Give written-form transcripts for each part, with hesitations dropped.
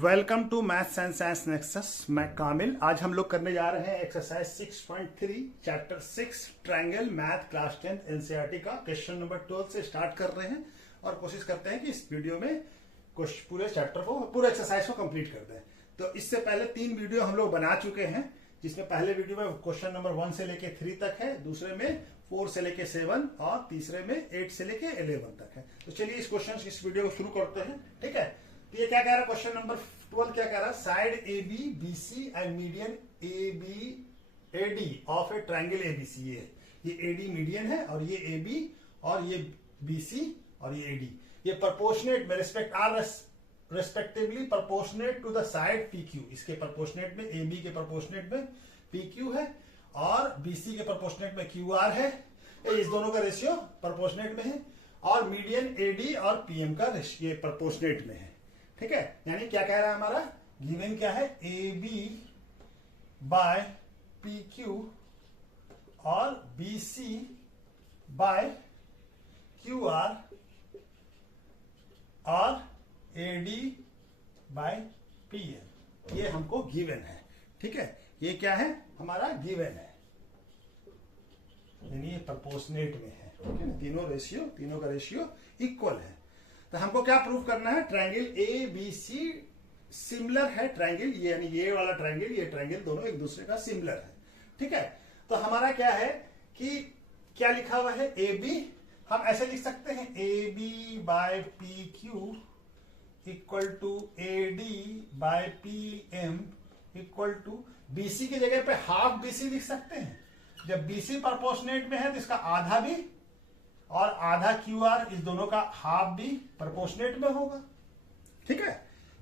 Welcome to maths and science nexus. मैं कामिल। आज हम लोग करने जा रहे हैं exercise 6.3 chapter 6 triangle math class 10 NCERT का क्वेश्चन नंबर 12 से स्टार्ट कर रहे हैं और कोशिश करते हैं कि इस वीडियो में कुछ पूरे चैप्टर को पूरे एक्सरसाइज को कंप्लीट कर दें। तो इससे पहले 3 वीडियो हम लोग बना चुके हैं, जिसमें पहले वीडियो में क्वेश्चन नंबर 1 से लेके 3 तक है, दूसरे में 4 से लेके 7 और तीसरे में 8 से लेके 11 तक है। तो चलिए इस वीडियो को शुरू करते हैं। ठीक है, तो ये क्या कह रहा है, क्वेश्चन नंबर 12 क्या कह रहा है, side A B B C and median A B A D of a triangle A B C. ये ए डी मीडियन है और ये ए बी और ये बी सी और ये ए डी, ये प्रोपोर्शनेट में respectively proportionate to the side P Q. इसके प्रोपोर्शनेट में ए बी के प्रोपोर्शनेट में पी क्यू है और बी सी के प्रोपोर्शनेट में क्यू आर है। इस दोनों का रेशियो प्रोपोर्शनेट में है और मीडियन ए डी और पी एम का रेशियो प्रोपोर्शनेट में है। ठीक है, यानी क्या कह रहा है हमारा, गिवन क्या है, A B by P Q और B C by Q R और A D by P M, ये हमको गिवन है। ठीक है, ये क्या है हमारा, गिवन है, यानी ये प्रोपोर्शनेट में है। ठीक है, तीनों का रेशियो इक्वल है। तो हमको क्या प्रूव करना है, triangle A B C similar है ट्रायंगल, ये यानी ये वाला ट्रायंगल ये ट्रायंगल दोनों एक दूसरे का सिमिलर है। ठीक है, तो हमारा क्या है कि क्या लिखा हुआ है, ए बी हम ऐसे लिख सकते हैं, A B by P Q equal to A D by P M equal to BC की जगह पे हाफ बीसी लिख सकते हैं। जब बीसी प्रोपोर्शनेट में है तो इसका आधा भी और आधा क्यू आर, इस दोनों का हाफ भी प्रोपोर्शनेट में होगा। ठीक है,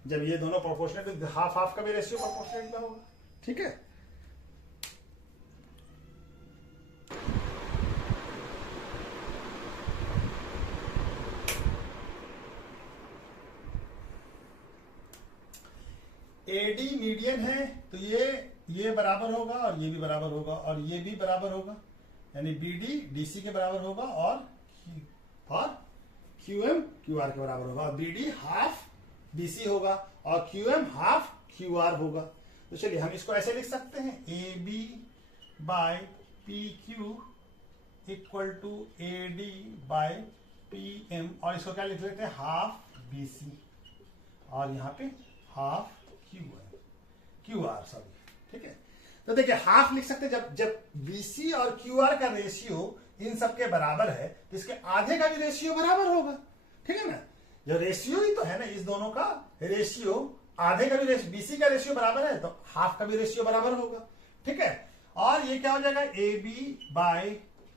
जब ये दोनों प्रोपोर्शनेट, हाफ हाफ का भी रेशियो प्रोपोर्शनेट में होगा। ठीक है, एडी मीडियन है तो ये बराबर होगा और ये भी बराबर होगा और ये भी बराबर होगा, यानी बी डी डी सी के बराबर होगा और क्यू एम क्यू आर के बराबर होगा और B D half B C होगा और Q M half Q R होगा। तो चलिए हम इसको ऐसे लिख सकते हैं, A B by P Q equal to A D by P M और इसको क्या लिख लेते हैं, हाफ बी सी और यहाँ पे हाफ क्यू आर सॉरी। ठीक है, तो देखिए हाफ लिख सकते हैं, जब बीसी और क्यू आर का रेशियो इन सब के बराबर है तो इसके आधे का भी रेशियो बराबर होगा। ठीक है ना, जो रेशियो ही तो है ना, इस दोनों का रेशियो आधे का भी रेशियो, बीसी का रेशियो बराबर है तो हाफ का भी रेशियो बराबर होगा। ठीक है, और ये क्या हो जाएगा, A B by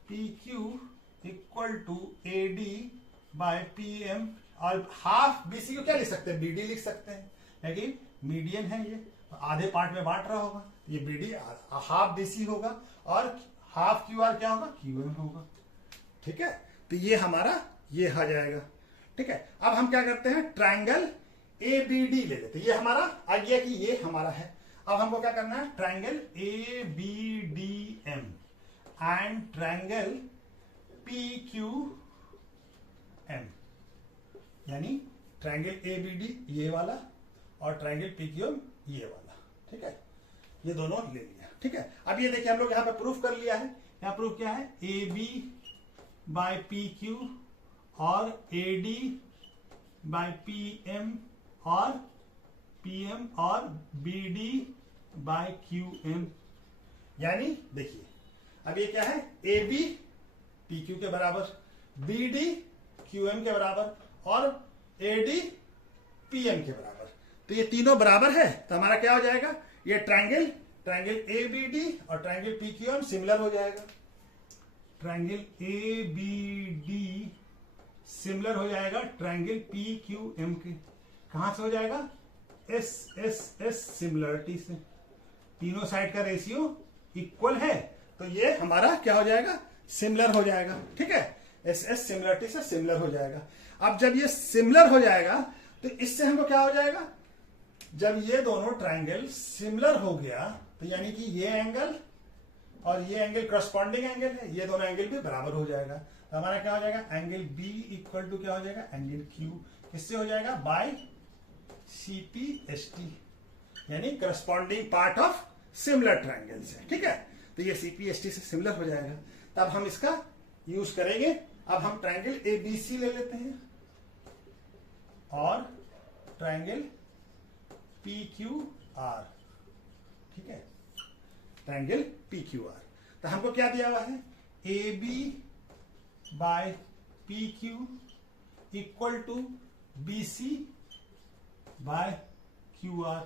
P Q equal to A D by P M और हाफ बीसी को क्या लिख सकते हैं, बी डी लिख सकते हैं, क्योंकि मीडियन है ये आधे पार्ट में बांट रहा होगा, ये बी डी हाफ बीसी होगा और हाफ क्यू आर क्या होगा, क्यू एम होगा। ठीक है, तो ये हमारा ये आ जाएगा। ठीक है, अब हम क्या करते हैं, ट्रायंगल ए बी डी ले लेते हैं, ये हमारा आ गया कि ये हमारा है। अब हमको क्या करना है, triangle A B D M and triangle P Q M, यानी ट्रायंगल ए बी डी ये वाला और ट्रायंगल पी क्यू एम ये वाला। ठीक है, ये दोनों ले लिया। ठीक है, अब ये देखिए हम लोग यहाँ पे प्रूफ कर लिया है। यहाँ प्रूफ क्या है, A B by P Q और A D by P M और पी एम और B D by Q M, यानी देखिए अब ये क्या है, ए बी पी क्यू के बराबर, बी डी क्यू एम के बराबर और ए डी पी एम के बराबर। तो ये तीनों बराबर है तो हमारा क्या हो जाएगा, ये ट्रायंगल ए बी डी और triangle P Q M similar हो जाएगा। Triangle A B D similar हो जाएगा ट्रायंगल पी क्यू एम के, कहां से हो जाएगा, एस एस एस सिमिलरिटी से, तीनों साइड का रेशियो इक्वल है तो ये हमारा क्या हो जाएगा, सिमिलर हो जाएगा। ठीक है, एस एस सिमिलरिटी से सिमिलर हो जाएगा। अब जब ये सिमिलर हो जाएगा तो इससे हमको क्या हो जाएगा, जब ये दोनों ट्रायंगल सिमिलर हो गया तो यानी कि ये एंगल और ये एंगल करस्पॉन्डिंग एंगल है, ये दोनों एंगल भी बराबर हो जाएगा। तो हमारा क्या हो जाएगा, एंगल बी इक्वल टू क्या हो जाएगा, एंगल क्यू, किससे हो जाएगा, बाय CPST, यानी corresponding part of similar triangles है। ठीक है, तो ये CPST से सिमिलर हो जाएगा। तब हम इसका यूज करेंगे। अब हम ट्राइंगल ABC ले लेते हैं और ट्राइंगल PQR। ठीक है, ट्राइंगल PQR। तो हमको क्या दिया हुआ है, AB by PQ equal to BC by QR।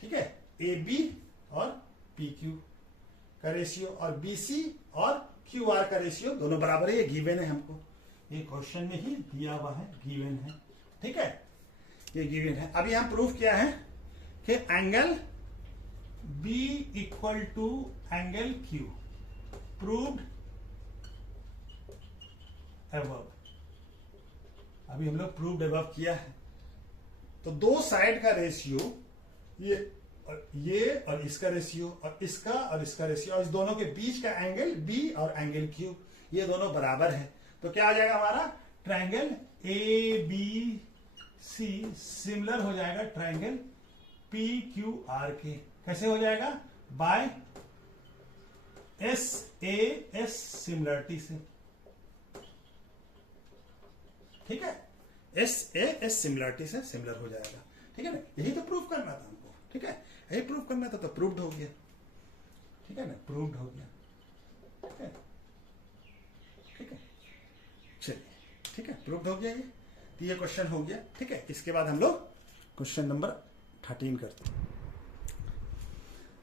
ठीक है, AB और PQ का रेशियो और BC और QR का रेशियो दोनों बराबर है। ये गिवन है, हमको ये क्वेश्चन में ही दिया हुआ है, गिवन है। ठीक है, ये गिवन है। अभी हम प्रूफ किया है कि angle B equal to angle Q proved above. अभी हम लोग प्रूव्ड अबव किया है। तो दो साइड का रेशियो, ये और इसका रेशियो और इसका रेशियो, और इस दोनों के बीच का एंगल B और एंगल Q, ये दोनों बराबर है। तो क्या आ जाएगा हमारा, ट्राइंगल ABC सिमिलर हो जाएगा ट्राइंगल PQR के। कैसे हो जाएगा, बाय SAS सिमिलरिटी से। ठीक है, SAS सिमिलरिटी से सिमिलर हो जाएगा। ठीक है ना, यही तो प्रूफ करना था हमको। ठीक है, यही प्रूफ करना था, तो प्रूव्ड हो गया। ठीक है ना, प्रूव्ड हो गया। ठीक है, ठीक है, चलिए, ठीक है, प्रूव्ड हो गया ये। तो ये क्वेश्चन हो गया। ठीक है, इसके बाद हम लोग क्वेश्चन नंबर 13 करते हैं।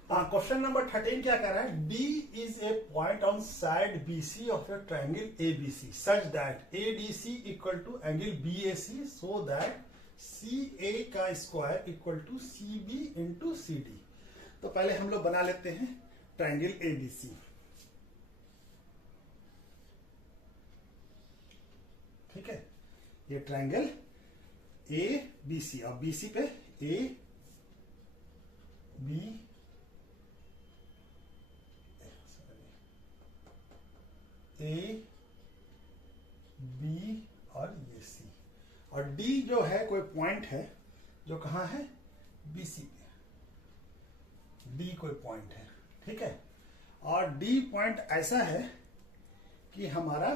क्वेश्चन नंबर 13 क्या कह रहा है, D is a point on side BC of a triangle ABC such that ADC equal to angle BAC so that CA का square equal to CB into CD। तो पहले हम लोग बना लेते हैं ट्राइंगल ABC। ठीक है, ये ट्राइंगल ABC और BC पे A B और ये C, और D जो है कोई पॉइंट है जो कहां है, BC पे। D कोई पॉइंट है। ठीक है, और D पॉइंट ऐसा है कि हमारा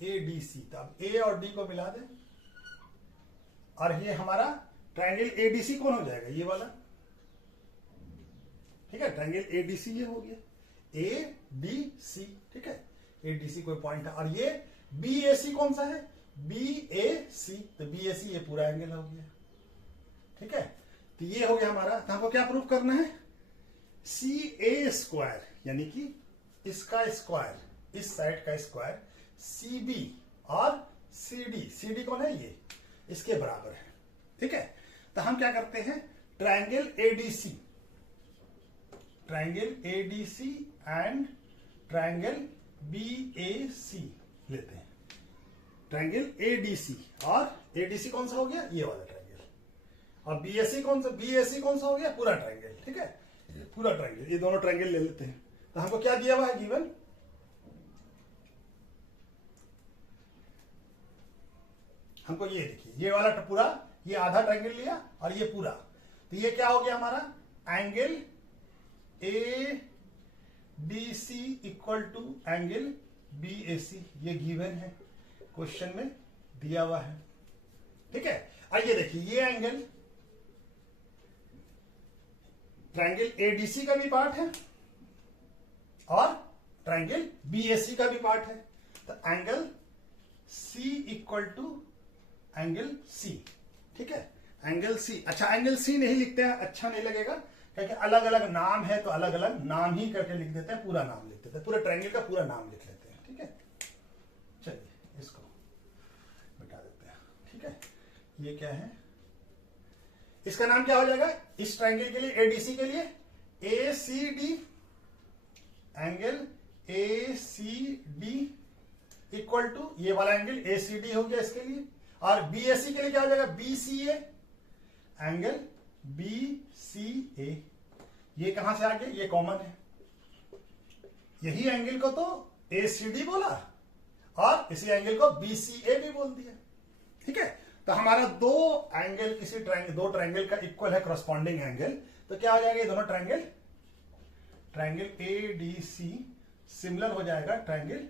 ADC, तो अब A और D को मिला दें, और ये हमारा ट्राइंगल ADC कौन हो जाएगा, ये वाला। ठीक है, ट्राइंगल ADC ये हो गया, ADC। ठीक है, ADC कोई पॉइंट है, और ये BAC कौन सा है, BAC, तो BAC ये पूरा एंगल हो गया। ठीक है, तो ये हो गया हमारा। तो हमको क्या प्रूफ करना है, CA स्क्वायर यानी कि इसका स्क्वायर, इस साइड का स्क्वायर CB और CD कौन है, ये इसके बराबर है। ठीक है, तो हम क्या करते हैं, triangle ADC and triangle BAC लेते हैं। ट्राइंगल ADC, और ADC कौन सा हो गया, ये वाला ट्राइंगल, और BAC कौन सा हो गया, पूरा ट्राइंगल। ठीक है, पूरा ट्राइंगल, ये दोनों ट्राइंगल ले लेते हैं। तो हमको क्या दिया हुआ है, गिवन हमको ये देखिए, ये वाला पूरा, ये आधा ट्राइंगल लिया और ये पूरा, तो ये क्या हो गया हमारा, angle ADC equal to angle BAC। ये गिवन है, क्वेश्चन में दिया हुआ है। ठीक है, आइए देखिए, ये एंगल ट्राइंगल ADC का भी पार्ट है और ट्राइंगल BAC का भी पार्ट है। तो angle C equal to angle C। ठीक है, एंगल C। अच्छा, एंगल C नहीं लिखते हैं, अच्छा नहीं लगेगा, क्योंकि अलग अलग नाम है, तो अलग अलग नाम ही करके लिख देते हैं, पूरा नाम लिख देते हैं, पूरे ट्राइंगल का पूरा नाम लिख लेते हैं। ठीक है, चलिए इसको मिटा देते हैं। ठीक है, ये क्या है, इसका नाम क्या हो जाएगा, इस ट्राइंगल के लिए ADC के लिए ACD, angle ACD equal to ये वाला एंगल ACD हो गया इसके लिए, और BAC के लिए क्या हो जाएगा, BCA, एंगल BCA। ये कहां से आ गया, ये कॉमन है, यही एंगल को तो ACD बोला और इसी एंगल को BCA भी बोल दिया। ठीक है, तो हमारा दो एंगल किसी ट्रायंगल, दो ट्रायंगल का इक्वल है करस्पॉन्डिंग एंगल, तो क्या हो जाएगा, ये दोनों triangle A D C similar हो जाएगा ट्रायंगल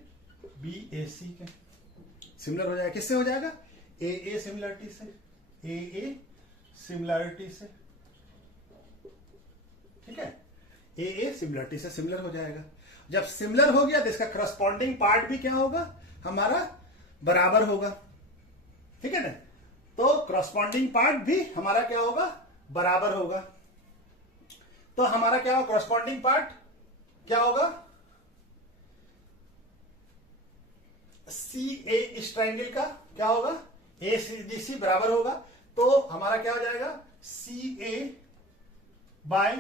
बी ए सी के। सिमिलर हो जाएगा, किससे हो जाएगा, ए सिमिलरिटी से, ए सिमिलरिटी से, ठीक है, ए सिमिलरिटी से सिमिलर हो जाएगा। जब सिमिलर हो गया तो इसका करस्पॉन्डिंग पार्ट भी क्या होगा, हमारा बराबर होगा, ठीक है ना। तो करस्पॉन्डिंग पार्ट भी हमारा क्या होगा, बराबर होगा। तो हमारा क्या होगा, करस्पॉन्डिंग पार्ट क्या होगा, सी ए इस ट्रायंगल का क्या होगा, ए सी डी सी बराबर होगा। तो हमारा क्या हो जाएगा, सी ए बाय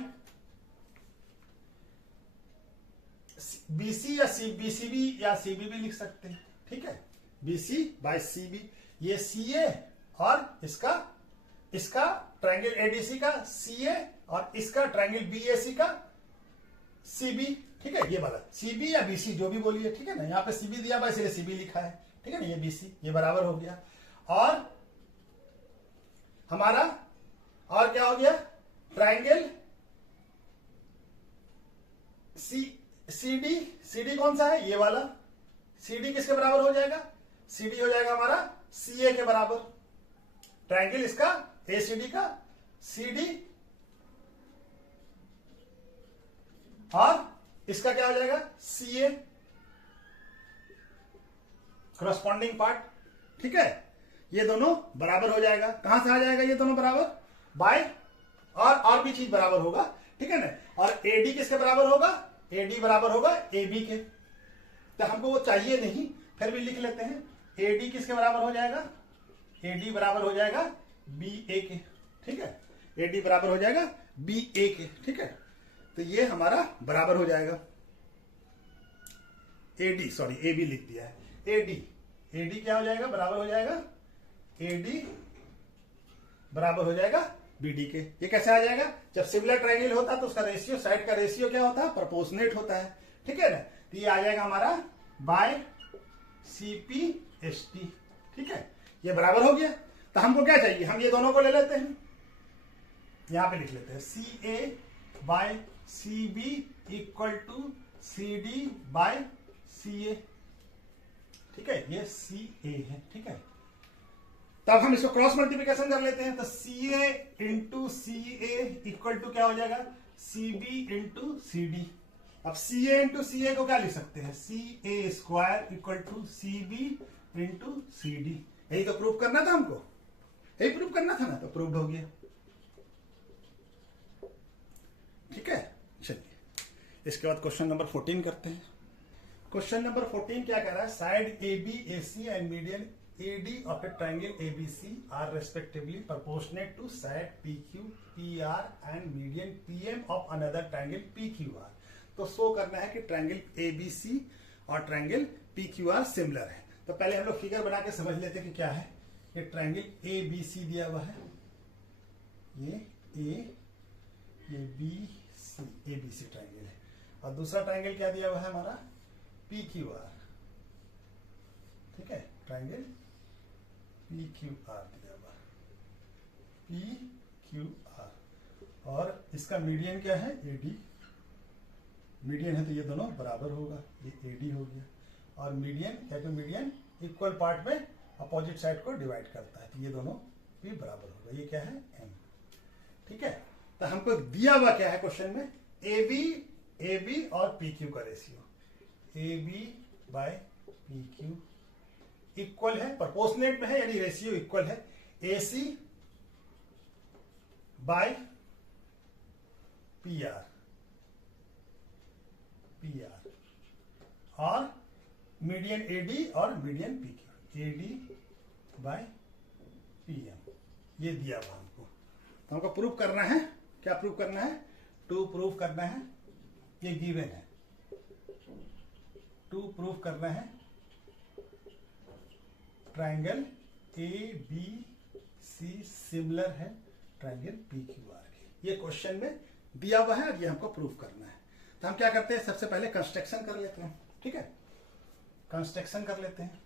बीसी या सी बीसीबी या सीबी भी लिख सकते हैं, ठीक है, बीसी बाय सीबी। ये सी ए और इसका ट्रायंगल एडीसी का सी ए और इसका ट्रायंगल बीएसी का सीबी, ठीक है, ये वाला सीबी या बीसी जो भी बोलिए, ठीक है ना। यहाँ पे सीबी दिया हुआ इसलिए सीबी लिखा है, ठीक है ना। ये बीसी, ये बराबर हो गया। और हमारा और क्या हो गया, ट्रायंगल सीडी कौन सा है, ये वाला। सीडी किसके बराबर हो जाएगा, सीडी हो जाएगा हमारा सीए के बराबर। ट्रायंगल इसका एसीडी का सीडी और इसका क्या हो जाएगा, सीए करस्पॉन्डिंग पार्ट, ठीक है। ये दोनों बराबर हो जाएगा। कहां से आ जाएगा ये दोनों बराबर, बाय और भी चीज बराबर होगा, ठीक है ना। और एडी किसके बराबर होगा, एडी बराबर होगा एबी के। तो हमको वो चाहिए नहीं, फिर भी लिख लेते हैं। एडी किसके बराबर हो जाएगा, एडी बराबर हो जाएगा बी ए के, ठीक है। एडी बराबर हो जाएगा बी ए के, ठीक है। तो ये हमारा बराबर हो जाएगा एडी, सॉरी ए बी लिख दिया है, एडी क्या हो जाएगा, बराबर हो जाएगा एडी बराबर हो जाएगा बीडी के। ये कैसे आ जाएगा, जब सिमिलर ट्रायंगल होता है तो उसका रेशियो, साइड का रेशियो क्या होता है, प्रोपोर्शनेट होता है, ठीक है ना। तो ये आ जाएगा हमारा बाय सीपी एस टी, ठीक है। ये बराबर हो गया। तो हमको क्या चाहिए, हम ये दोनों को ले लेते हैं, यहां पे लिख लेते हैं C A by C B equal to C D by C A, ठीक है। ये सी ए है, ठीक है। तब हम इसको क्रॉस मल्टीप्लिकेशन कर लेते हैं। तो C A into C A equal to क्या हो जाएगा, C B into C D. अब सी ए इंटू सी ए को क्या लिख सकते हैं, C A square equal to C B into C D. यही तो प्रूव करना था हमको, यही प्रूव करना था ना, तो प्रूव हो गया, ठीक है। चलिए इसके बाद क्वेश्चन नंबर 14 करते हैं। क्वेश्चन नंबर 14 क्या कह रहा है, side A B A C and median AD of a triangle ABC are respectively proportionate to side PQ, PR and median PM of another triangle PQR। तो शो करना है कि ट्रायंगल ABC और triangle PQR similar है। तो पहले हम लोग फिगर बना के समझ लेते हैं कि क्या है। ये ट्रायंगल ABC दिया हुआ है, ये A, ये BC, ABC ट्रायंगल है। और दूसरा ट्रायंगल क्या दिया हुआ है हमारा, PQR, ठीक है। ट्रायंगल PQR दिया हुआ, PQR, और इसका मीडियन क्या है, AD। मीडियन है तो ये दोनों बराबर होगा, ये AD हो गया। और मीडियन क्या, कि मीडियन इक्वल पार्ट में अपोजिट साइड को डिवाइड करता है, तो ये दोनों भी बराबर होगा। ये क्या है, M, ठीक है। तो हमको दिया हुआ क्या है क्वेश्चन में, AB और PQ का ratio, AB by PQ equal है, प्रोपोर्शनेट में है, यानी रेशियो इक्वल है AC बाय PR और मीडियन AD और median PQ, AD by PM। ये दिया हुआ हमको, तो हमको प्रूव करना है। क्या प्रूव करना है, टू प्रूव करना है, ये गिवन है। टू प्रूव करना है ट्रायंगल ABC सिमिलर है ट्रायंगल PQR के। ये क्वेश्चन में दिया हुआ है और ये हमको प्रूव करना है। तो हम क्या करते हैं, सबसे पहले कंस्ट्रक्शन कर लेते हैं, ठीक है। कंस्ट्रक्शन कर लेते हैं।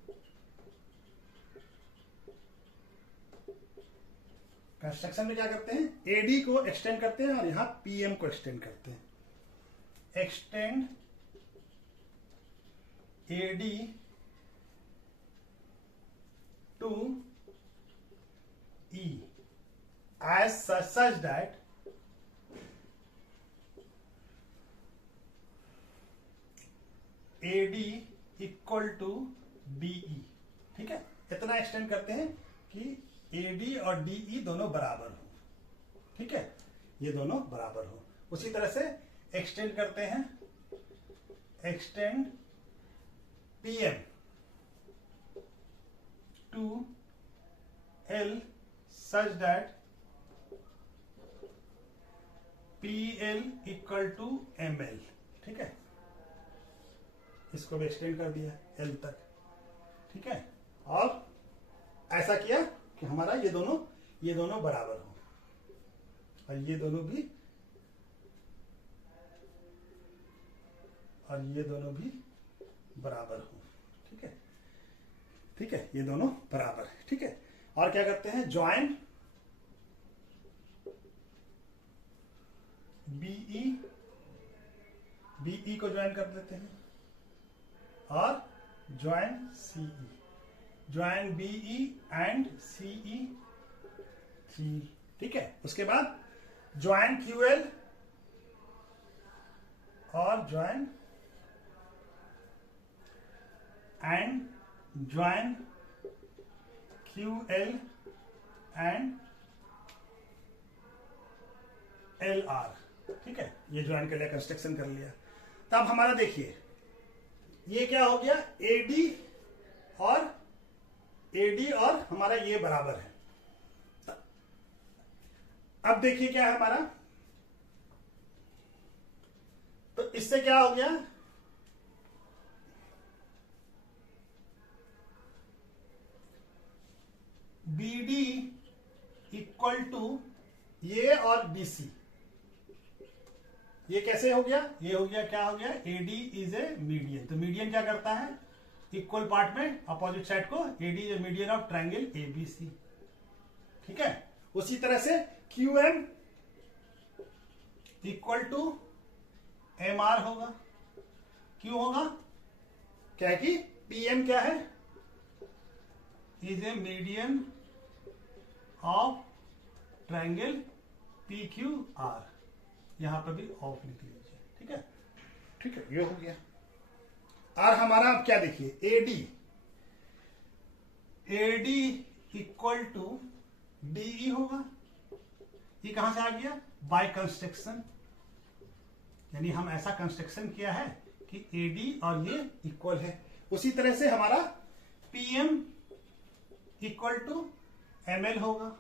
कंस्ट्रक्शन में क्या करते हैं, एडी को एक्सटेंड करते हैं और यहां पीएम को एक्सटेंड करते हैं। Extend AD to E as such that AD equal to DE। ठीक है, इतना एक्सटेंड करते हैं कि AD और DE दोनों बराबर हो। ठीक है, ये दोनों बराबर हो। उसी तरह से एक्सटेंड करते हैं, extend PM to L such that PL equal to ML। ठीक है, इसको भी एक्सटेंड कर दिया L तक। ठीक है, और ऐसा किया कि हमारा ये दोनों बराबर हो और ये दोनों भी बराबर हो। ठीक है, ठीक है, ये दोनों बराबर है। ठीक है, और क्या करते हैं, ज्वाइन बीई को ज्वाइन कर देते हैं और join CE, join BE and CE 3। ठीक है, उसके बाद ज्वाइन क्यूएल और join and join QL and LR। ठीक है, ये ज्वाइन कर लिया, कंस्ट्रक्शन कर लिया। तब हमारा देखिए ये क्या हो गया, AD और हमारा ये बराबर है। अब देखिए क्या है हमारा, तो इससे क्या हो गया, BD इक्वल टू ये और BC। ये कैसे हो गया, ये हो गया, क्या हो गया, AD इज ए मीडियन। तो मीडियन क्या करता है, इक्वल पार्ट में अपोजिट साइड को, AD is a median of triangle ABC। ठीक है, उसी तरह से QM इक्वल टू MR होगा। क्यों होगा, क्या है कि PM क्या है, is a median of triangle PQR। यहां पर भी ऑफ लिख लीजिए। ठीक है, ठीक है, ये हो गया। और हमारा अब क्या देखिए, AD इक्वल टू DE होगा। ये कहां से आ गया, बाय कंस्ट्रक्शन, यानी हम ऐसा कंस्ट्रक्शन किया है कि AD और ये इक्वल है। उसी तरह से हमारा PM इक्वल टू ML होगा,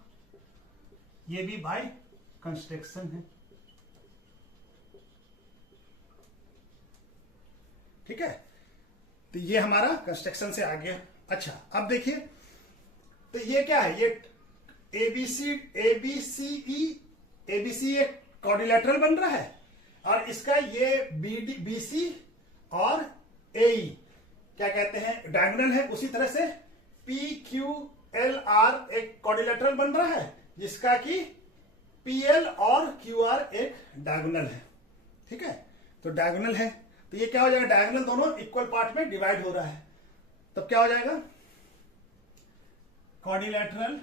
ये भी बाय कंस्ट्रक्शन है। ठीक है, तो ये हमारा कंस्ट्रक्शन से आ गया। अच्छा, अब देखिए, तो ये क्या है, ये ABC एक क्वाड्रिलेटरल बन रहा है और इसका ये BC और AE क्या कहते हैं, डायगोनल है। उसी तरह से PQLR एक क्वाड्रिलेटरल बन रहा है जिसका कि PL और QR एक डायगोनल है। ठीक है, तो डायगोनल है, तो ये क्या हो जाएगा, डायगोनल दोनों इक्वल पार्ट में डिवाइड हो रहा है। तब क्या हो जाएगा, क्वाड्रिलेटरल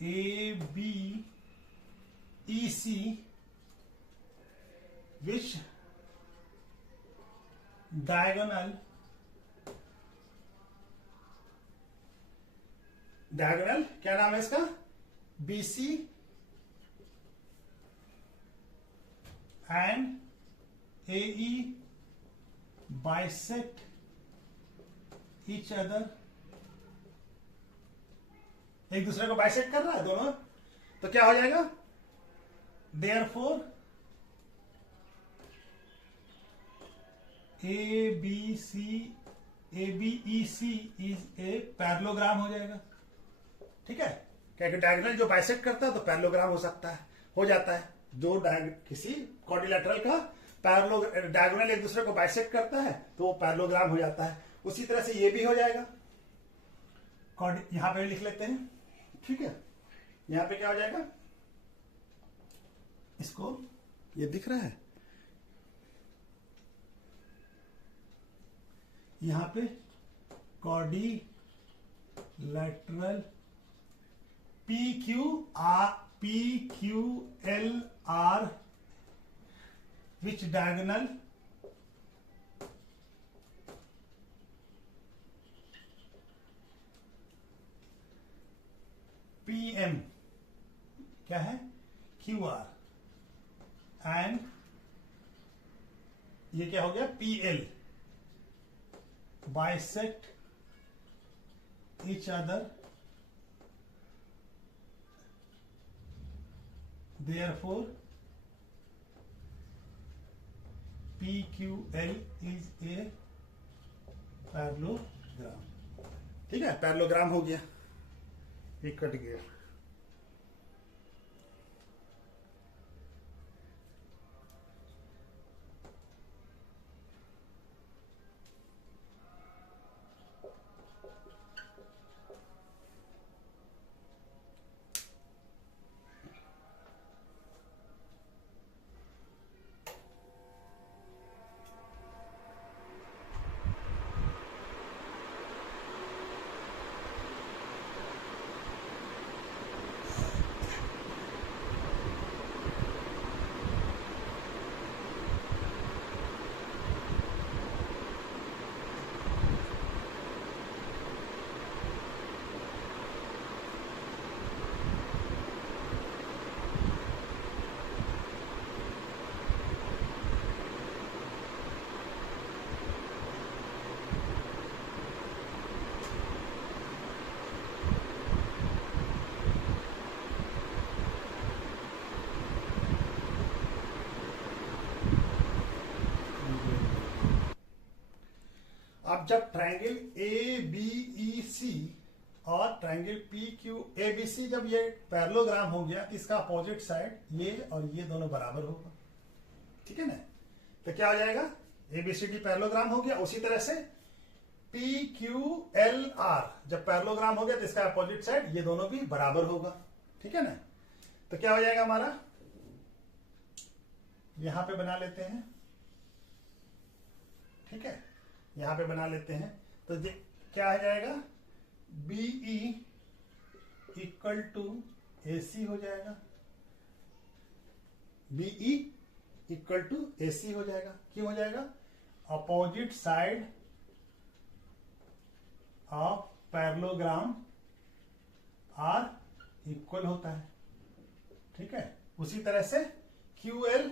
ABC which diagonal क्या नाम है इसका, BC and AE bisect each other। एक दूसरे को बाइसेक्ट कर रहा है दोनों, तो क्या हो जाएगा, therefore ABC ABEC is a parallelogram हो जाएगा। ठीक है, क्योंकि डायगोनल जो बाइसेक्ट करता है तो पैरेललोग्राम हो सकता है, हो जाता है। दो किसी क्वाड्रिलेटरल का डायगोनल एक दूसरे को बाइसेक्ट करता है तो वो पैरेललोग्राम हो जाता है। उसी तरह से ये भी हो जाएगा। यहां पे लिख लेते हैं। ठीक है, यहां पे क्या हो जाएगा, इसको ये दिख रहा है, यहां पे quadrilateral PQLR which diagonal PM क्या है, QR एंड ये क्या हो गया, PL bisect each other, therefore PQL is a parallelogram. ठीक है, पैरेललोग्राम हो गया, ये कट गया। अब जब ट्रायंगल ABEC और ट्रायंगल PQABC जब ये पैरेललोग्राम हो गया तो इसका अपोजिट साइड ये और ये दोनों बराबर होगा। ठीक है ना, तो क्या हो जाएगा, ABCD पैरेललोग्राम हो गया। उसी तरह से PQLR जब पैरेललोग्राम हो गया तो इसका अपोजिट साइड ये दोनों भी बराबर होगा। ठीक है ना, तो क्या हो जाएगा हमारा, यहां पे बना लेते हैं। ठीक है, यहां पे बना लेते हैं तो क्या आ जाएगा, BE इक्वल टू AC हो जाएगा, BE इक्वल टू AC हो जाएगा। क्यों हो जाएगा, opposite side of parallelogram are equal होता है। ठीक है, उसी तरह से QL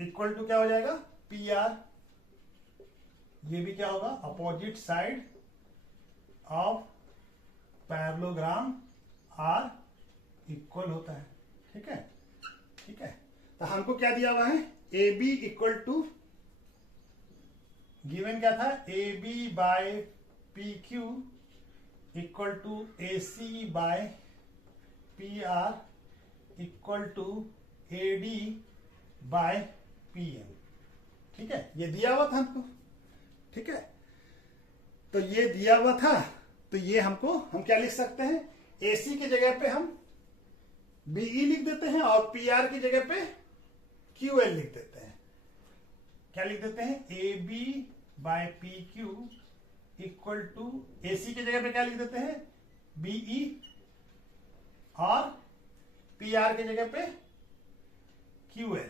इक्वल टू क्या हो जाएगा, PR, ये भी क्या होगा, opposite side of parallelogram are equal होता है। ठीक है, ठीक है, तो हमको क्या दिया हुआ है, AB इक्वल टू, गिवन क्या था, AB by PQ equal to AC by PR equal to AD by PM। ठीक है, ये दिया हुआ था हमको। ठीक है, तो ये दिया हुआ था, तो ये हमको हम क्या लिख सकते हैं, AC की जगह पे हम BE लिख देते हैं और PR की जगह पे QL लिख देते हैं। क्या लिख देते हैं, AB by PQ equal to, AC की जगह पे क्या लिख देते हैं, BE और PR की जगह पे QL,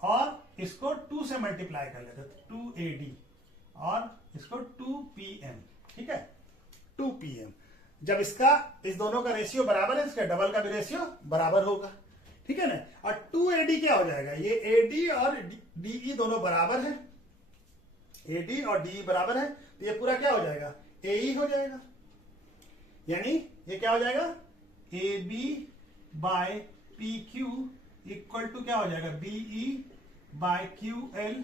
और इसको 2 से मल्टीप्लाई कर लेते हैं, 2AD, और इसको 2PM। ठीक है, 2PM जब इसका इस दोनों का रेशियो बराबर है, इसका डबल का भी रेशियो बराबर होगा। ठीक है ना, और 2AD क्या हो जाएगा, ये AD और DE दोनों बराबर है, AD और DE बराबर है, तो ये पूरा क्या हो जाएगा, AE हो जाएगा। यानी ये क्या हो जाएगा, AB by PQ equal to क्या हो जाएगा, BE by QL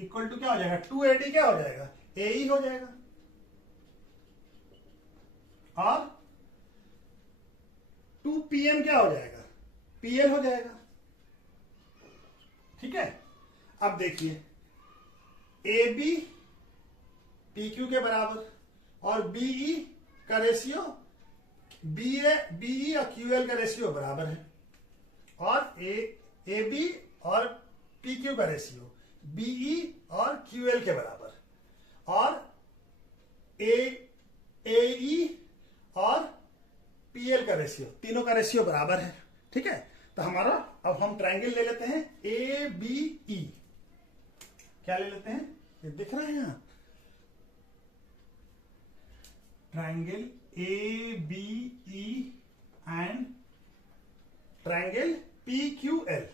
equal to क्या हो जाएगा, 2AD क्या हो जाएगा, AE हो जाएगा, और 2PM क्या हो जाएगा, PL हो जाएगा। ठीक है, अब देखिए AB PQ के बराबर और BE का रेशियो BE और QL का रेशियो बराबर है, और AB और PQ का रेशियो BE और QL के बराबर, और AE और PL का रेशियो, तीनों का रेशियो बराबर है। ठीक है, तो हमारा अब हम ट्रायंगल ले लेते हैं ABE। क्या ले लेते हैं, ये दिख रहा है यहां, triangle ABE and triangle PQL।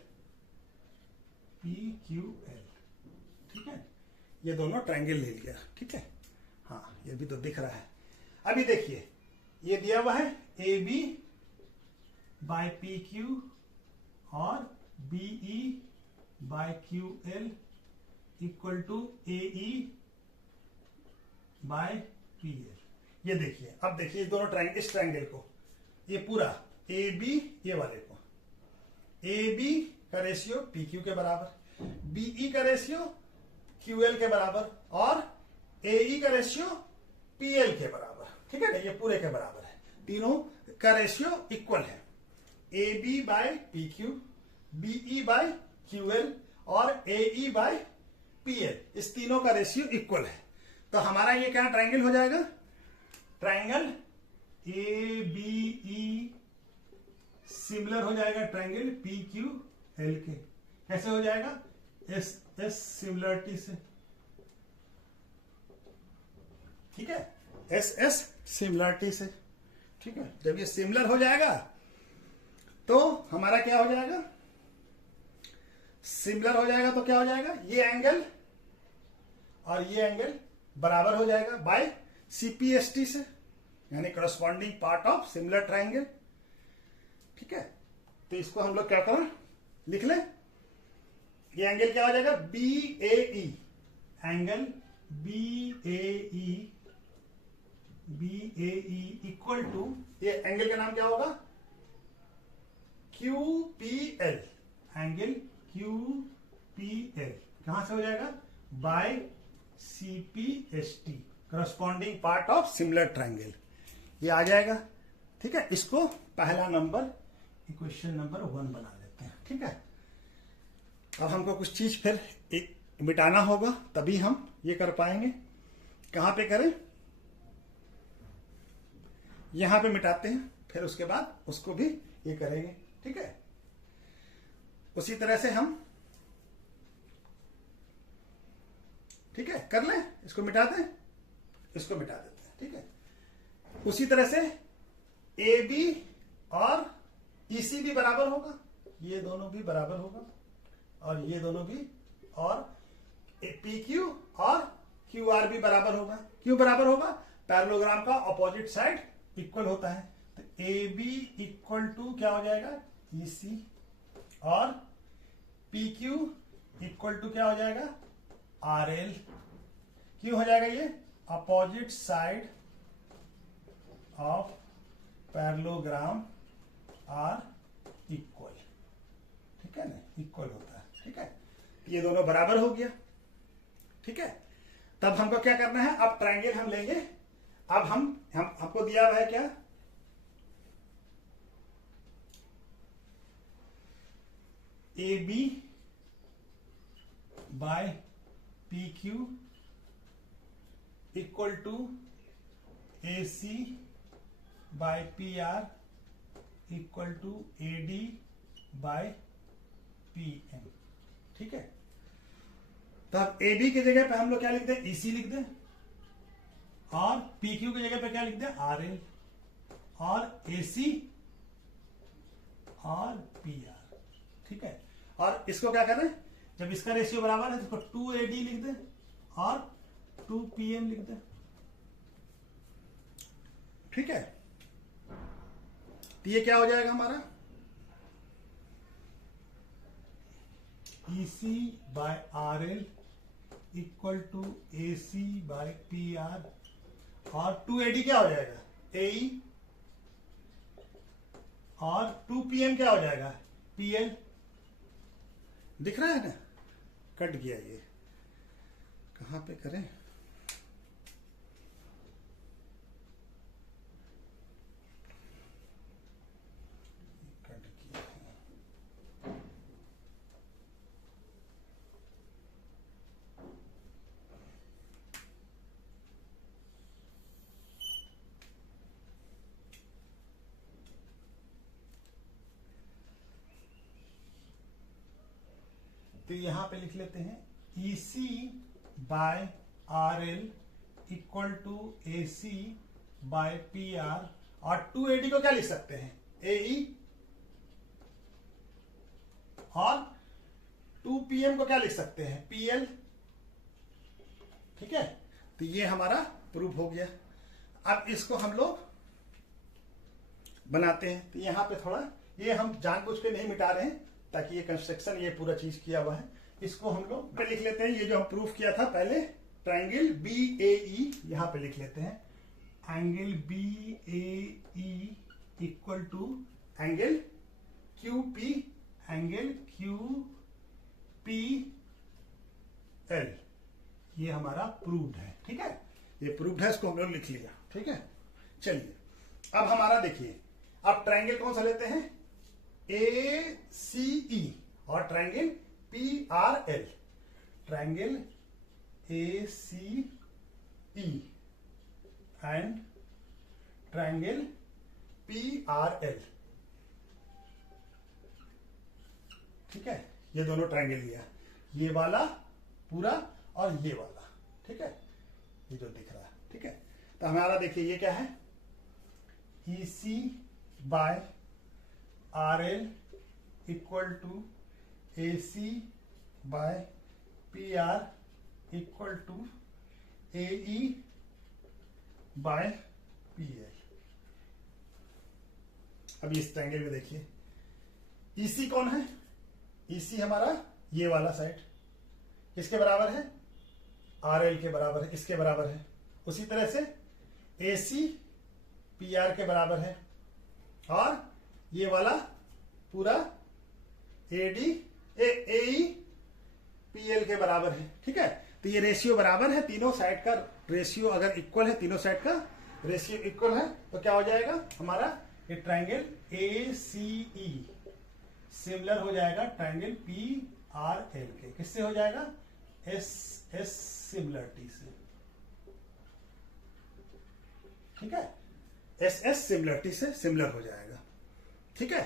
ठीक है, ये दोनों ट्रायंगल ले लिया। ठीक है, हाँ ये भी तो दिख रहा है। अभी देखिए ये दिया हुआ है AB बाय PQ और BE by QL equal to AE by PL। ये देखिए, अब देखिए इस दोनों ट्रायंगल, इस ट्रायंगल को, ये पूरा AB, ये वाले को AB का रेशियो PQ के बराबर, BE का रेशियो QL के बराबर, और AE का रेशियो PL के बराबर। ठीक है ना, ये पूरे के बराबर है, तीनों का रेशियो इक्वल है। AB by PQ, BE by QL और AE बाय PL, इस तीनों का रेशियो इक्वल है। तो हमारा ये क्या ट्रायंगल हो जाएगा, ट्रायंगल ABE सिमिलर हो जाएगा ट्रायंगल PQL के। कैसे हो जाएगा, S सिमिलरिटी से। ठीक है, S सिमिलरिटी से। ठीक है, जब ये सिमिलर हो जाएगा तो हमारा क्या हो जाएगा, सिमिलर हो जाएगा तो क्या हो जाएगा, ये एंगल और ये एंगल बराबर हो जाएगा बाय CPST से, यानी corresponding part of similar triangle. ठीक है, तो इसको हम लोग क्या करें, लिख लें, ये एंगल क्या हो जाएगा, BAE, angle BAE equal to, ये एंगल का नाम क्या होगा, QPL, एंगल QPL कहां से हो जाएगा, by CPST, corresponding part of similar triangle, ये आ जाएगा। ठीक है, इसको पहला नंबर, इक्वेशन नंबर 1 बना लेते हैं। ठीक है, अब हमको कुछ चीज फिर मिटाना होगा, तभी हम ये कर पाएंगे। कहां पे करें, यहां पे मिटाते हैं, फिर उसके बाद उसको भी ये करेंगे। ठीक है, उसी तरह से हम, ठीक है, कर लें, इसको मिटा दें, इसको मिटा देते हैं। ठीक है, उसी तरह से AB और EC भी बराबर होगा, ये दोनों भी बराबर होगा, और ये दोनों भी, और PQ और QR भी बराबर होगा। क्यों बराबर होगा, पैरेललोग्राम का अपोजिट साइड इक्वल होता है। तो AB इक्वल टू क्या हो जाएगा, EC, और PQ इक्वल टू क्या हो जाएगा, RL। क्यों हो जाएगा, ये opposite side of parallelogram are equal. ठीक है ना, इक्वल होता है। ठीक है, ये दोनों बराबर हो गया। ठीक है, तब हमको क्या करना है, अब ट्रायंगल हम लेंगे। अब हमको दिया हुआ है क्या, AB by PQ equal to AC by PR equal to AD by PM। ठीक है, तो अब AB की जगह पे हम लोग क्या लिख दें, EC लिख दें, और PQ की जगह पे क्या लिख दें, RL, और AC और PR। ठीक है, और इसको क्या करें, जब इसका रेशियो बराबर है तो इसको 2AD लिख दें और 2PM लिख दें। ठीक है, तो ये क्या हो जाएगा हमारा, EC by RL equal to A C by P R, और 2AD क्या हो जाएगा, AE, और 2PM क्या हो जाएगा, PL। दिख रहा है ना, कट गया ये, कहां पे करें, कट गया है। तो यहां पे लिख लेते हैं EC by RL equal to AC by PR, और 2AD को क्या लिख सकते हैं, AE, और 2PM को क्या लिख सकते हैं, PL। ठीक है, तो ये हमारा प्रूफ हो गया। अब इसको हम लोग बनाते हैं। तो यहां पे थोड़ा ये हम जानबूझ के नहीं मिटा रहे हैं ताकि ये कंस्ट्रक्शन, ये पूरा चीज किया हुआ है, इसको हम लोग पे लिख लेते हैं। ये जो हम प्रूफ किया था पहले, ट्रायंगल BAE, यहां पे लिख लेते हैं angle BAE equal to angle QP, angle QPL। ये हमारा प्रूव्ड है। ठीक है, ये प्रूव्ड है, इसको हम लोग लिख लिया। ठीक है, चलिए अब हमारा देखिए, अब ट्रायंगल कौन सा लेते हैं, ACE और triangle PRL। Triangle ACE and triangle PRL। ठीक है, ये दोनों ट्रायंगल लिया, ये वाला पूरा और ये वाला। ठीक है, ये जो दिख रहा है। ठीक है, तो हमारा देखिए ये क्या है, EC by RL equal to AC by PR equal to AE by PL। अब इस ट्रायंगल में देखिए EC कौन है, EC हमारा ये वाला साइड किसके बराबर है, RL के बराबर है, इसके बराबर है। उसी तरह से AC PR के बराबर है, और ये वाला पूरा AE PL के बराबर है। ठीक है, तो ये रेशियो बराबर है, तीनों साइड का रेशियो अगर इक्वल है, तीनों साइड का रेशियो इक्वल है, तो क्या हो जाएगा हमारा ये ट्रायंगल ACE सिमिलर हो जाएगा ट्रायंगल PRL के। किससे हो जाएगा, SS सिमिलरिटी से। ठीक है, SS सिमिलरिटी से सिमिलर हो जाएगा। ठीक है,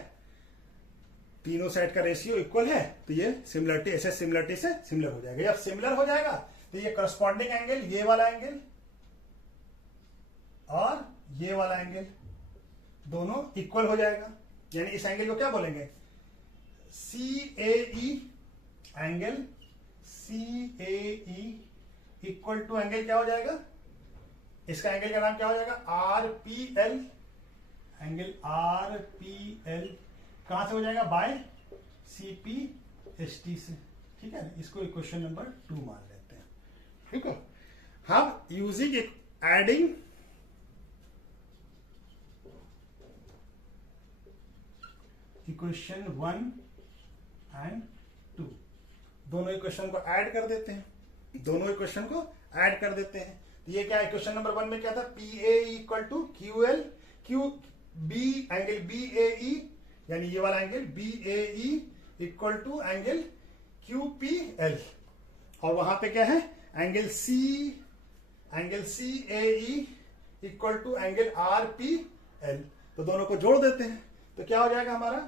तीनों साइड का रेशियो इक्वल है, तो ये सिमिलरिटी SS सिमिलरिटी से सिमिलर हो जाएगा। जब सिमिलर हो जाएगा तो ये करस्पॉन्डिंग एंगल, ये वाला एंगल और ये वाला एंगल दोनों इक्वल हो जाएगा। यानी इस एंगल को क्या बोलेंगे, CAE, angle CAE equal to angle क्या हो जाएगा, इसका एंगल का नाम क्या हो जाएगा, RPL, एंगल RPL कहां से हो जाएगा, बाय CPST से। ठीक है, इसको इक्वेशन नंबर 2 मान लेते हैं। ठीक है, हम यूजिंग एडिंग इक्वेशन 1 एंड 2, दोनों इक्वेशन को ऐड कर देते हैं, दोनों इक्वेशन को ऐड कर देते हैं। तो ये क्या, इक्वेशन नंबर 1 में क्या था, PAE equal to QL QB, angle BAE यानी ये वाला angle BAE equal to angle QPL, और वहां पे क्या है, angle CAE equal to angle RPL। तो दोनों को जोड़ देते हैं, तो क्या हो जाएगा हमारा,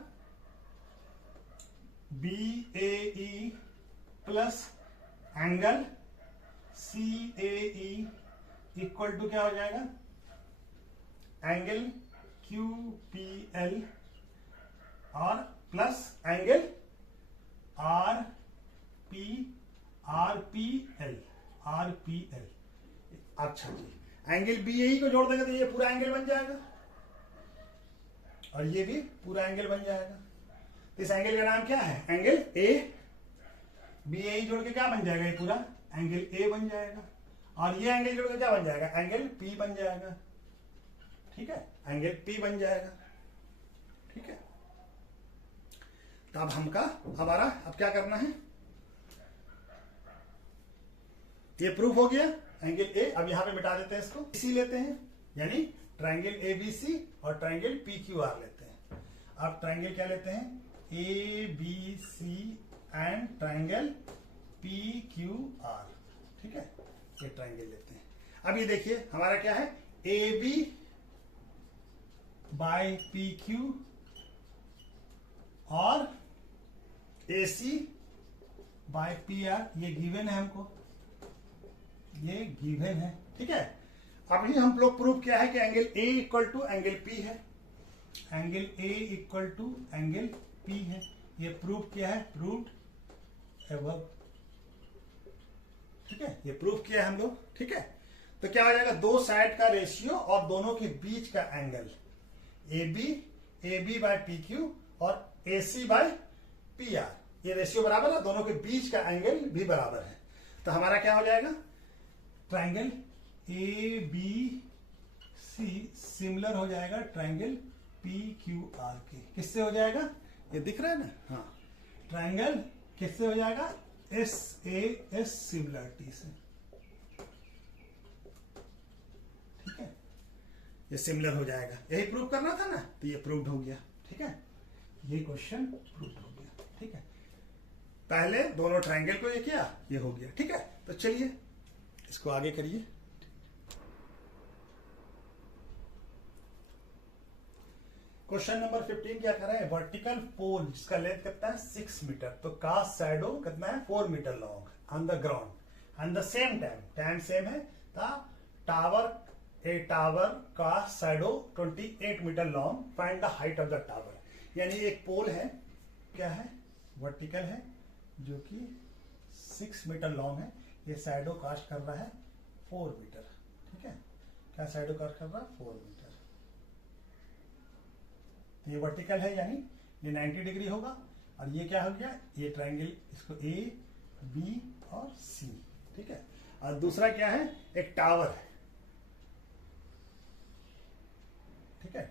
BAE plus angle CAE equal to क्या हो जाएगा, एंगल QPL और प्लस एंगल RPL। अच्छा जी, एंगल BAE को जोड़ देंगे तो ये पूरा एंगल बन जाएगा, और ये भी पूरा एंगल बन जाएगा। तो इस एंगल का नाम क्या है, एंगल A। BAE जोड़ के क्या बन जाएगा, ये पूरा एंगल ए बन जाएगा, और ये एंगल जोड़ के क्या बन जाएगा, एंगल पी बन जाएगा। ठीक है, एंगल पी बन जाएगा। ठीक है, तो अब हमारा अब क्या करना है, ये प्रूफ हो गया एंगल ए। अब यहां पे मिटा देते हैं इसको, सी लेते हैं, यानी ट्राइंगल ए बी सी और ट्राइंगल पी क्यू आर लेते हैं। अब ट्राइंगल क्या लेते हैं, A B C and triangle P Q R. ठीक है, ये ट्राइंगल लेते हैं। अब ये देखिए हमारा क्या है, A B by P Q और A C by P R, ये गिवन है हमको, ये गिवन है। ठीक है, अभी हम लोग प्रूफ किया है कि angle A equal to angle P है, angle A equal to angle P है, ये प्रूफ किया है, प्रूव्ड एबव। ठीक है, ये प्रूफ किया है हम लोग। ठीक है, तो क्या हो जाएगा, दो साइड का रेशियो और दोनों के बीच का angle, A B by P Q और A C by P R, ये रेशियो बराबर है, दोनों के बीच का एंगल भी बराबर है। तो हमारा क्या हो जाएगा, triangle A B C similar हो जाएगा ट्राइंगल पी क्यू आर के। किससे हो जाएगा, ये दिख रहा है ना, हाँ, ट्राइंगल किससे हो जाएगा, एस ए एस सिमिलरिटी से। ठीक है, ये सिमिलर हो जाएगा, यही प्रूव करना था ना, तो ये प्रूव्ड हो गया। ठीक है, ये क्वेश्चन प्रूव्ड हो गया। ठीक है, पहले दोनों ट्राइंगल को ये किया, ये हो गया। ठीक है, तो चलिए इसको आगे करिए। क्वेश्चन नंबर 15 क्या कर रहा है, वर्टिकल पोल जिसका लेंथ कितना है 6 मीटर, तो कास्ट शैडो कितना है 4 metre long on the ground and the same time same है, टावर का shadow 28 metre long, find the height of the tower. यानी एक पोल है, क्या है, वर्टिकल है, जो कि 6 मीटर लॉन्ग है, ये शैडो कास्ट कर रहा है 4 मीटर। ठीक है, क्या शैडो कास्ट कर रहा है 4 मीटर, तो ये वर्टिकल है, यानी ये 90 डिग्री होगा, और ये क्या हो गया, ये ट्राइंगल, इसको ए बी और सी। ठीक है, और दूसरा क्या है, एक टावर है। ठीक है,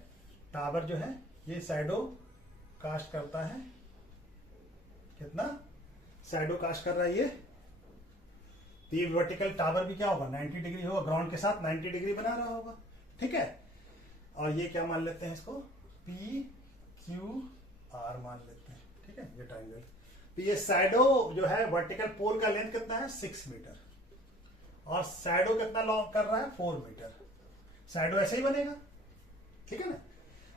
टावर जो है ये शैडो कास्ट करता है, कितना शैडो कास्ट कर रहा है ये, तो ये वर्टिकल टावर भी क्या होगा 90 डिग्री होगा, ग्राउंड के साथ 90 डिग्री बना रहा होगा। ठीक है, और ये क्या मान लेते हैं इसको, पी क्यू आर मान लेते हैं। ठीक है, ये ट्राइंगल, तो ये शैडो जो है वर्टिकल पोल का लेंथ कितना है 6 मीटर, और शैडो कितना लॉन्ग कर रहा है 4 मीटर, शैडो ऐसे ही बनेगा। ठीक है ना,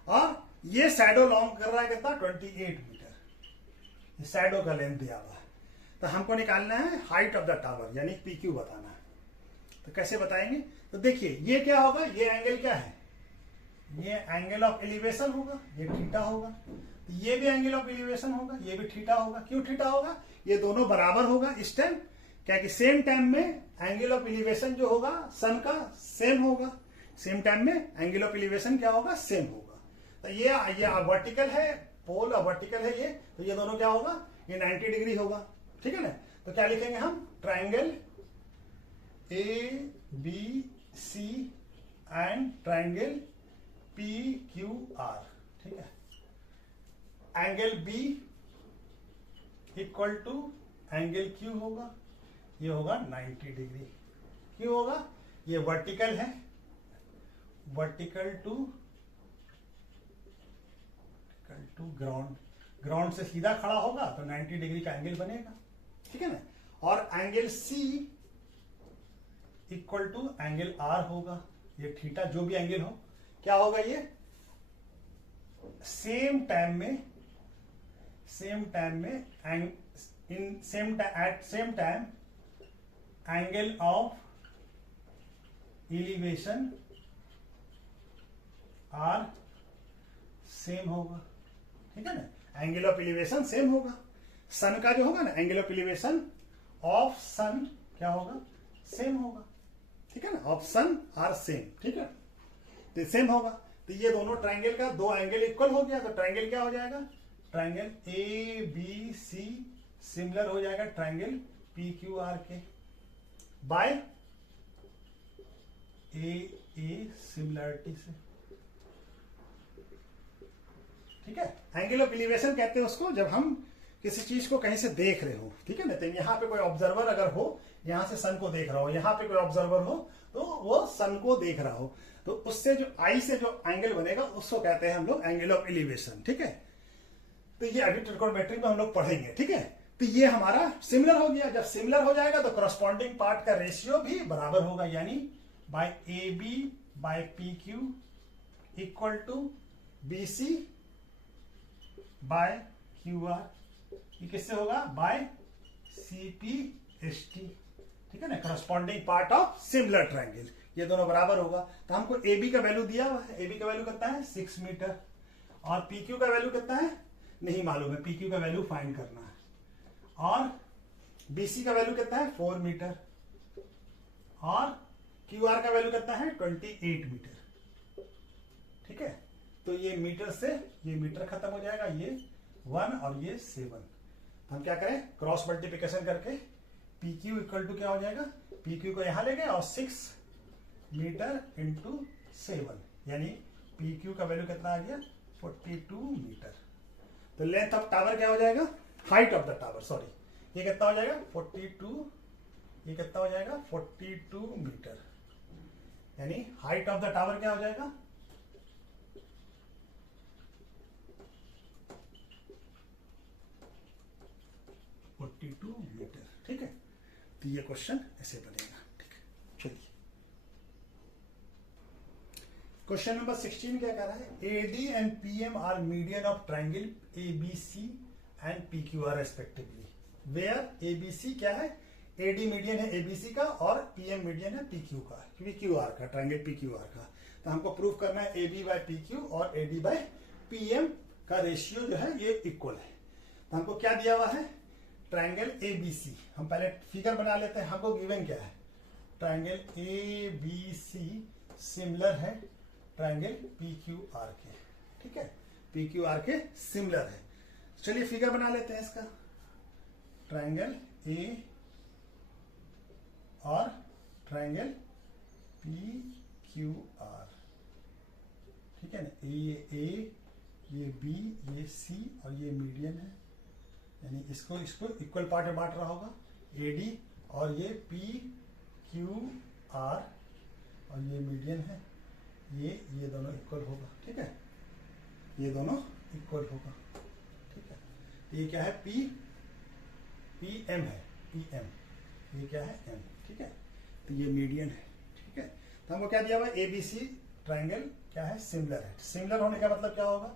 और ये शैडो लॉन्ग कर रहा है कितना 28 मीटर, ये शैडो का लेंथ दिया हुआ है। तो हमको निकालना है हाइट ऑफ द टावर, यानी पी क्यू बताना है। तो कैसे बताएंगे, तो देखिए ये क्या होगा, ये एंगल क्या है, ये एंगल ऑफ एलिवेशन होगा, ये थीटा होगा, तो ये भी एंगल ऑफ एलिवेशन होगा, ये भी थीटा होगा। क्यों थीटा होगा, ये दोनों बराबर होगा इस टाइम, क्या कि सेम टाइम में एंगल ऑफ एलिवेशन जो होगा सन का सेम होगा, सेम टाइम में एंगल ऑफ एलिवेशन क्या होगा, सेम होगा। तो ये वर्टिकल है पोल, और वर्टिकल है ये, तो ये दोनों क्या होगा, ये 90 डिग्री होगा। ठीक है ना, तो क्या लिखेंगे हम, triangle A B C and triangle P Q R. ठीक है, angle B equal to angle Q होगा, ये होगा 90 डिग्री। क्यों होगा, ये वर्टिकल है, वर्टिकल टू ग्राउंड, ग्राउंड से सीधा खड़ा होगा तो 90 डिग्री का एंगल बनेगा। ठीक है ना, और angle C equal to angle R होगा, ये थीटा जो भी एंगल हो, क्या होगा, ये सेम टाइम में at same time angle of elevation are same होगा। ठीक है ना, एंगल ऑफ एलिवेशन सेम होगा, सन का जो होगा ना एंगल ऑफ एलिवेशन ऑफ सन क्या होगा, सेम होगा। ठीक है ना, ऑफ सन आर सेम। ठीक है, तो सेम होगा, तो ये दोनों ट्राइंगल का दो एंगल इक्वल हो गया, तो ट्राइंगल क्या हो जाएगा, triangle A B C similar हो जाएगा ट्राइंगल पी क्यू आर के। बाय ए सिमिलरिटी से, ठीक है। एंगल ऑफ एलिवेशन कहते हैं उसको जब हम किसी चीज को कहीं से देख रहे हो, ठीक है ना। तो यहाँ पे कोई ऑब्जर्वर अगर हो, यहां से सन को देख रहा हो, यहाँ पे कोई ऑब्जर्वर हो तो वो सन को देख रहा हो, तो उससे जो आई से जो एंगल बनेगा उसको कहते हैं हम लोग एंगल ऑफ एलिवेशन, ठीक है। तो ये अभी ट्रिगोनोमेट्री में हम लोग पढ़ेंगे, ठीक है। तो ये हमारा सिमिलर हो गया। जब सिमिलर हो जाएगा तो करस्पॉन्डिंग पार्ट का रेशियो भी बराबर होगा, यानी by A B by P Q equal to B C by Q R. ये किससे होगा? By C P S T, ठीक है ना। Corresponding part of similar triangle, ये दोनों बराबर होगा। तो हमको ए बी का वैल्यू दिया हुआ है, ए बी का वैल्यू कितना है 6 मीटर, और पी क्यू का वैल्यू कितना है नहीं मालूम है, पी क्यू का वैल्यू फाइंड करना है। और बी सी का वैल्यू कितना है 4 मीटर, और क्यू आर का वैल्यू कितना है 28 मीटर, ठीक है। तो ये मीटर से ये मीटर खत्म हो जाएगा, ये 1 और ये 7। हम क्या करें, क्रॉस मल्टीप्लिकेशन करके पी क्यू इक्वल टू क्या हो जाएगा, पी क्यू को यहां ले गए और 6 मीटर इंटू 7, यानी पी क्यू का वैल्यू कितना आ गया 42 मीटर। तो लेंथ ऑफ टावर क्या हो जाएगा, height of the tower, sorry, ये कितना हो जाएगा 42, ये कितना हो जाएगा 42 मीटर, यानी हाइट ऑफ द टावर क्या हो जाएगा 42 मीटर, ठीक है। तो ये क्वेश्चन ऐसे बनेगा, ठीक है। चलिए क्वेश्चन नंबर 16 क्या कह रहा है, AD and PM are median of triangle ABC and PQR respectively, where ABC क्या है, एडी मीडियन है एबीसी का और पीएम मीडियन है पीक्यू का, पीक्यूआर का, ट्रायंगल पीक्यूआर का। तो हमको प्रूफ करना है एबी बाय पीक्यू और एडी बाय पीएम का रेशियो जो है ये इक्वल है। तो हमको क्या दिया हुआ है, ट्रायंगल एबीसी, हम पहले फिगर बना लेते हैं। हमको गिवन क्या है, ट्रायंगल एबीसी सिमिलर है ट्रायंगल पीक्यूआर के, ठीक है, पीक्यूआर के सिमिलर है। चलिए फिगर बना लेते हैं इसका, ट्रायंगल ए और ट्रायंगल पीक्यूआर, ठीक है ना। ये बी, ये सी और ये मीडियन है, यानी इसको इक्वल पार्ट में बांट रहा होगा, एडी और ये पी क्यू आर और ये मीडियन है, ये दोनों इक्वल होगा, ठीक है, ये दोनों इक्वल होगा, ठीक है। तो ये क्या है पी एम है, पी एम, ये क्या है एम, ठीक है। तो ये मीडियन है, ठीक है। तो हमको क्या दिया हुआ है, ए बी सी ट्रायंगल क्या है सिमिलर है। सिमिलर होने का मतलब क्या होगा,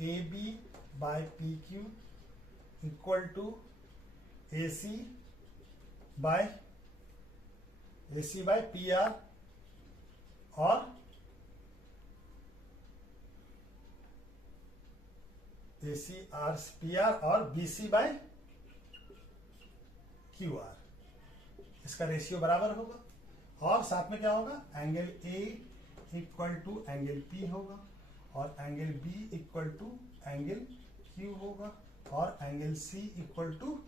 A B by P Q equal to A C by P R और A C R P R और B C by Q R, इसका रेशियो बराबर होगा। और साथ में क्या होगा, angle A equal to angle P होगा और angle B equal to angle Q होगा और angle C equal to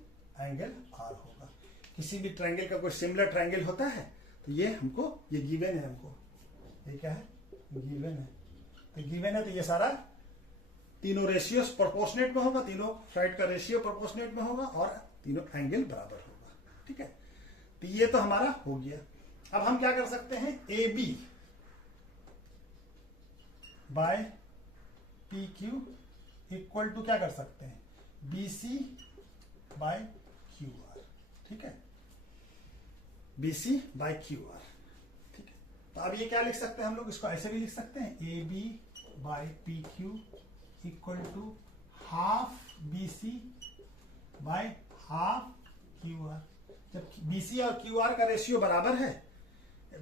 angle R होगा। किसी भी ट्रायंगल का कोई सिमिलर ट्रायंगल होता है तो ये हमको, ये गिवन है, हमको ये क्या है गिवन है। तो गिवन है तो ये सारा तीनों रेशियो प्रोपोर्शनेट में होगा, तीनों साइड का रेशियो प्रोपोर्शनेट में होगा और तीनों एंगल बराबर होगा, ठीक है। तो ये तो हमारा हो गया। अब हम क्या कर सकते हैं, A B by P Q equal to क्या कर सकते हैं, B C by Q R, ठीक है, B C by Q R, ठीक है। तो अब ये क्या लिख सकते हैं हम लोग, इसको ऐसे भी लिख सकते हैं, A B by P Q equal to half B C by half Q R. जब बी सी और क्यू आर का रेशियो बराबर है,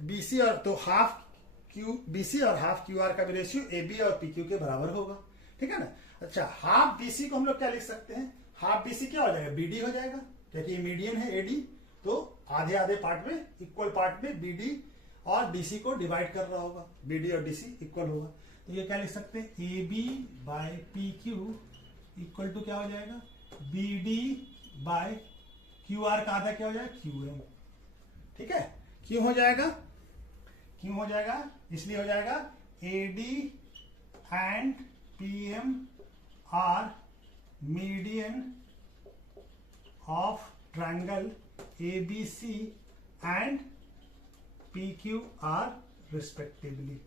बी सी और तो हाफ क्यू, बी सी और हाफ क्यू आर का भी रेशियो ए बी और पी क्यू के बराबर होगा, ठीक है ना। अच्छा, हाफ बी सी को हम लोग क्या लिख सकते हैं, हाफ बी सी क्या हो जाएगा, बी डी हो जाएगा, क्योंकि ये मीडियन है एडी, तो आधे आधे पार्ट में, इक्वल पार्ट में बी डी और डी सी को डिवाइड कर रहा होगा, बी डी और डी सी इक्वल होगा। तो ये क्या लिख सकते हैं, A B by P Q equal to क्या हो जाएगा, B D by Q R का आधा क्या हो जाएगा क्यू एम, ठीक है, क्यों हो जाएगा, क्यों हो जाएगा, इसलिए हो जाएगा AD and PM are median of triangle ABC and PQR respectively.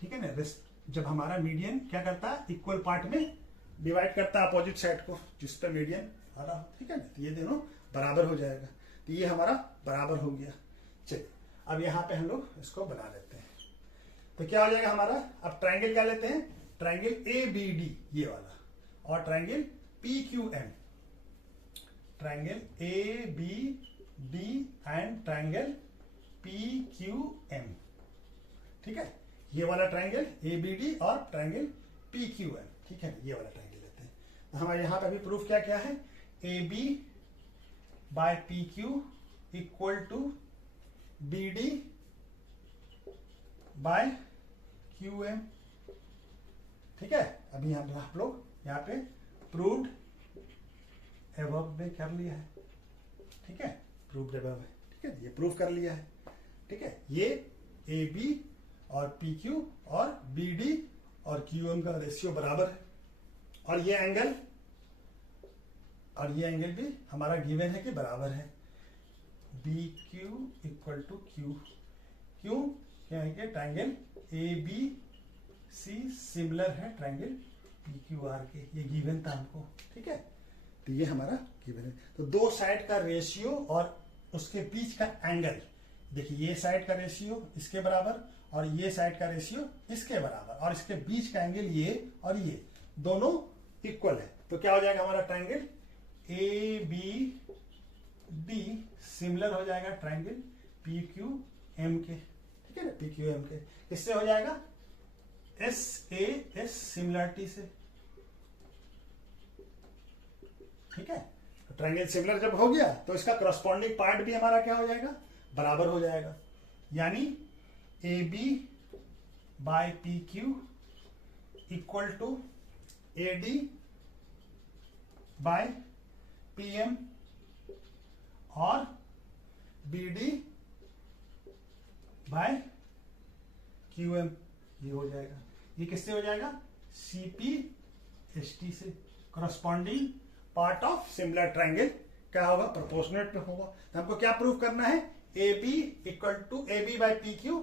ठीक है ना, जब हमारा मीडियन क्या करता है, इक्वल पार्ट में डिवाइड करता है अपोजिट साइड को, जिस पे मीडियन वाला हो। ठीक है ना, तो ये दोनों बराबर हो जाएगा, तो ये हमारा बराबर हो गया। चलिए अब यहाँ पे हम लोग इसको बना लेते हैं, तो क्या हो जाएगा हमारा, अब ट्रायंगल क्या लेते हैं, ट्रायंगल ABD ये वाला, और triangle PQM, triangle ABD and triangle PQM। ठीक है, ये वाला ट्रायंगल ABD और ट्रायंगल PQM। ठीक है, ये वाला ट्रायंगल लेते हैं। तो हमारे यहां पे अभी प्रूफ क्या क्या है, AB by PQ equal to BD by QM। ठीक है, अभी हम आप लोग यहाँ पे प्रूव्ड एबव में कर लिया है। ठीक है, प्रूव्ड एबव है। ठीक है, ये प्रूफ कर लिया है। ठीक है, ये AB और PQ और BD और QM का रेशियो बराबर है, और ये एंगल भी हमारा गिवन है कि बराबर है, BQ इक्वल टू Q। क्यों, क्या है कि ट्रायंगल ABC सिमिलर है ट्रायंगल PQR के, ये गिवन था हमको। ठीक है, तो ये हमारा गिवन है। तो दो साइड का रेशियो और उसके बीच का एंगल, देखिए ये साइड का रेशियो इसके बराबर और ये साइड का रेशियो इसके बराबर, और इसके बीच का एंगल ये और ये दोनों इक्वल है, तो क्या हो जाएगा हमारा ट्रायंगल ABD सिमिलर हो जाएगा ट्रायंगल PQM के। ठीक है ना, PQM के इससे हो जाएगा SAS सिमिलरिटी से। ठीक है, तो ट्रायंगल सिमिलर जब हो गया तो इसका करस्पॉन्डिंग पार्ट भी हमारा क्या हो जाएगा, बराबर हो जाएगा, यानी AB by PQ equal to AD by PM और BD बाय QM, ये हो जाएगा। ये किससे हो जाएगा, CPST से। Corresponding part of similar triangle क्या होगा, प्रोपोर्शनेट पे होगा। तो हमको क्या प्रूव करना है, AB equal to AB by PQ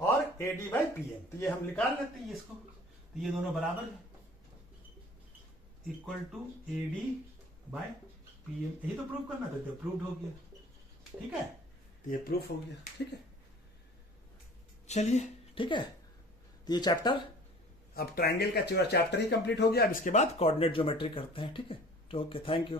और AD बाय PM। तो ये हम निकाल लेते हैं इसको, तो ये दोनों बराबर है, equal to AD by PM। यही तो प्रूव करना था, तो प्रूव हो गया। ठीक है, तो ये प्रूफ हो गया। ठीक है, चलिए ठीक है, तो ये चैप्टर, अब ट्रायंगल का चैप्टर ही कंप्लीट हो गया। अब इसके बाद कोऑर्डिनेट ज्योमेट्री करते हैं। ठीक है, तो ओके, थैंक यू।